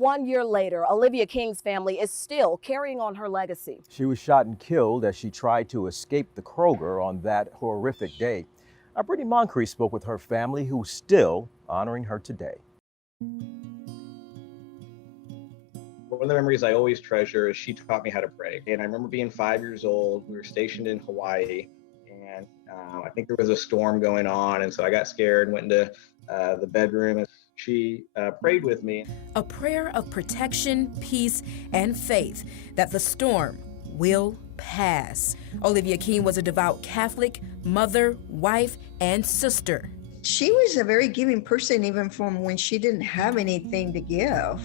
1 year later, Olivia King's family is still carrying on her legacy. She was shot and killed as she tried to escape the Kroger on that horrific day. Our Brittany Moncrief spoke with her family, who's still honoring her today. One of the memories I always treasure is she taught me how to pray. And I remember being 5 years old. We were stationed in Hawaii, and I think there was a storm going on. And so I got scared and went into the bedroom, and she prayed with me. A prayer of protection, peace, and faith that the storm will pass. Olivia King was a devout Catholic, mother, wife, and sister. She was a very giving person, even from when she didn't have anything to give.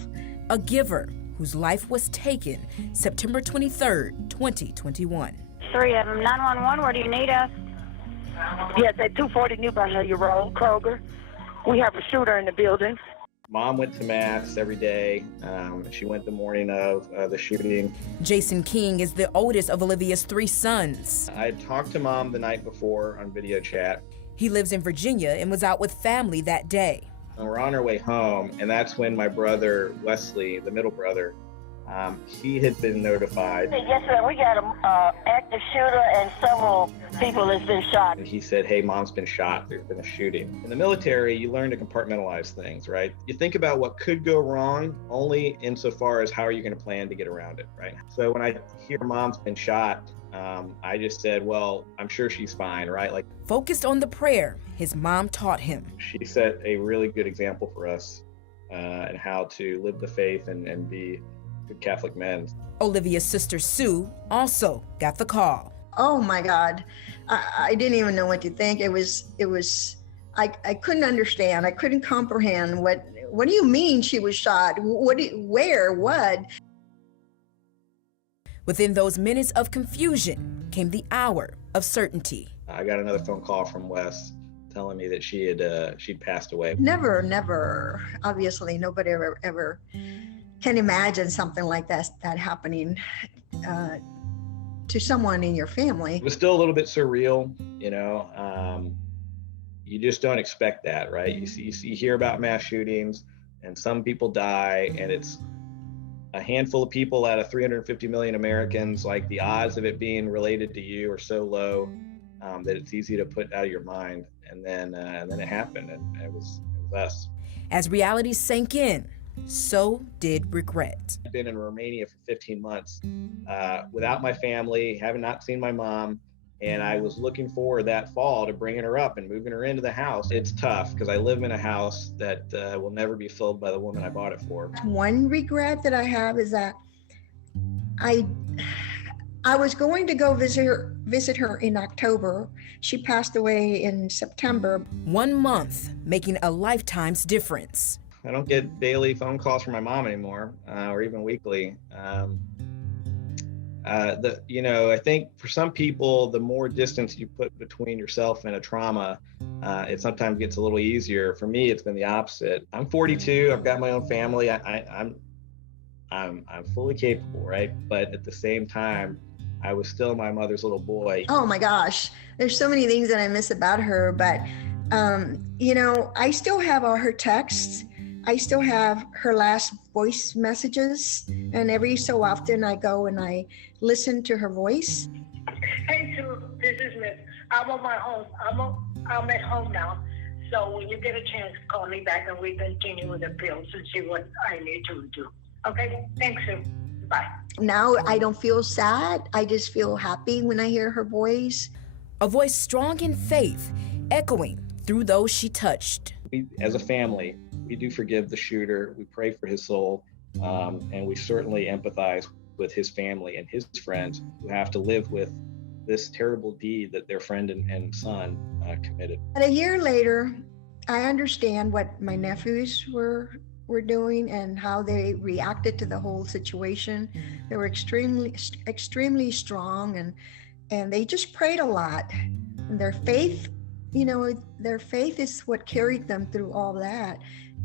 A giver whose life was taken September 23rd, 2021. 3 of them. 911, where do you need us? Yes, at 240 New Collierville Road, Kroger. We have a shooter in the building. Mom went to Mass every day. She went the morning of the shooting. Jason King is the oldest of Olivia's 3 sons. I had talked to Mom the night before on video chat. He lives in Virginia and was out with family that day. And we're on our way home, and that's when my brother, Wesley, the middle brother, he had been notified. Yes, sir. We got an active shooter and several people that's been shot. And he said, hey, Mom's been shot. There's been a shooting. In the military, you learn to compartmentalize things, right? You think about what could go wrong only insofar as how are you going to plan to get around it, right? So when I hear Mom's been shot, I just said, well, I'm sure she's fine, right? Like, focused on the prayer his mom taught him. She set a really good example for us and how to live the faith and be good Catholic men. Olivia's sister Sue also got the call. Oh my God, I didn't even know what to think. I couldn't understand. I couldn't comprehend. What do you mean she was shot? Where, what? Within those minutes of confusion came the hour of certainty. I got another phone call from Wes telling me that she'd passed away. Never. Obviously, nobody ever can imagine something like that happening to someone in your family. It was still a little bit surreal, you know. You just don't expect that, right? You hear about mass shootings, and some people die, and it's a handful of people out of 350 million Americans. Like, the odds of it being related to you are so low that it's easy to put out of your mind. And then it happened, and it was us. As reality sank in, so did regret. I've been in Romania for 15 months without my family, having not seen my mom, and I was looking forward that fall to bringing her up and moving her into the house. It's tough because I live in a house that will never be filled by the woman I bought it for. One regret that I have is that I was going to go visit her in October. She passed away in September. 1 month, making a lifetime's difference. I don't get daily phone calls from my mom anymore, or even weekly. I think for some people, the more distance you put between yourself and a trauma, it sometimes gets a little easier. For me, it's been the opposite. I'm 42. I've got my own family. I'm fully capable, right? But at the same time, I was still my mother's little boy. Oh my gosh, there's so many things that I miss about her, but I still have all her texts. I still have her last voice messages, and every so often I go and I listen to her voice. Hey, Sue, this is Miss. I'm on my home. I'm at home now. So when you get a chance, call me back and we continue with the pills and see what I need to do. Okay? Thanks, Sue. Bye. Now I don't feel sad. I just feel happy when I hear her voice. A voice strong in faith, echoing through those she touched. We, as a family, we do forgive the shooter. We pray for his soul, and we certainly empathize with his family and his friends who have to live with this terrible deed that their friend and son committed. But a year later, I understand what my nephews were doing and how they reacted to the whole situation. They were extremely strong, and they just prayed a lot. And their faith, their faith is what carried them through all that.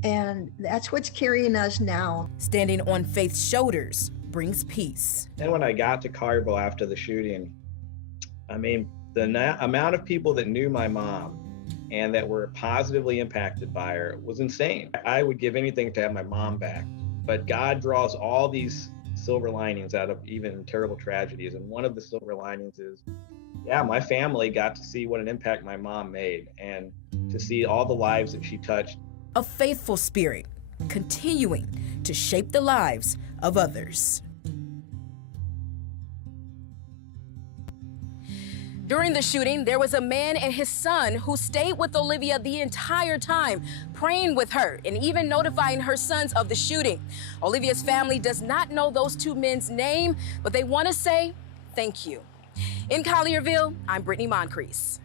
And that's what's carrying us now. Standing on faith's shoulders brings peace. And when I got to Collierville after the shooting, the amount of people that knew my mom and that were positively impacted by her was insane. I would give anything to have my mom back. But God draws all these silver linings out of even terrible tragedies. And one of the silver linings is, yeah, my family got to see what an impact my mom made and to see all the lives that she touched. A faithful spirit, continuing to shape the lives of others. During the shooting, there was a man and his son who stayed with Olivia the entire time, praying with her and even notifying her sons of the shooting. Olivia's family does not know those two men's name, but they want to say thank you. In Collierville, I'm Brittany Moncrief.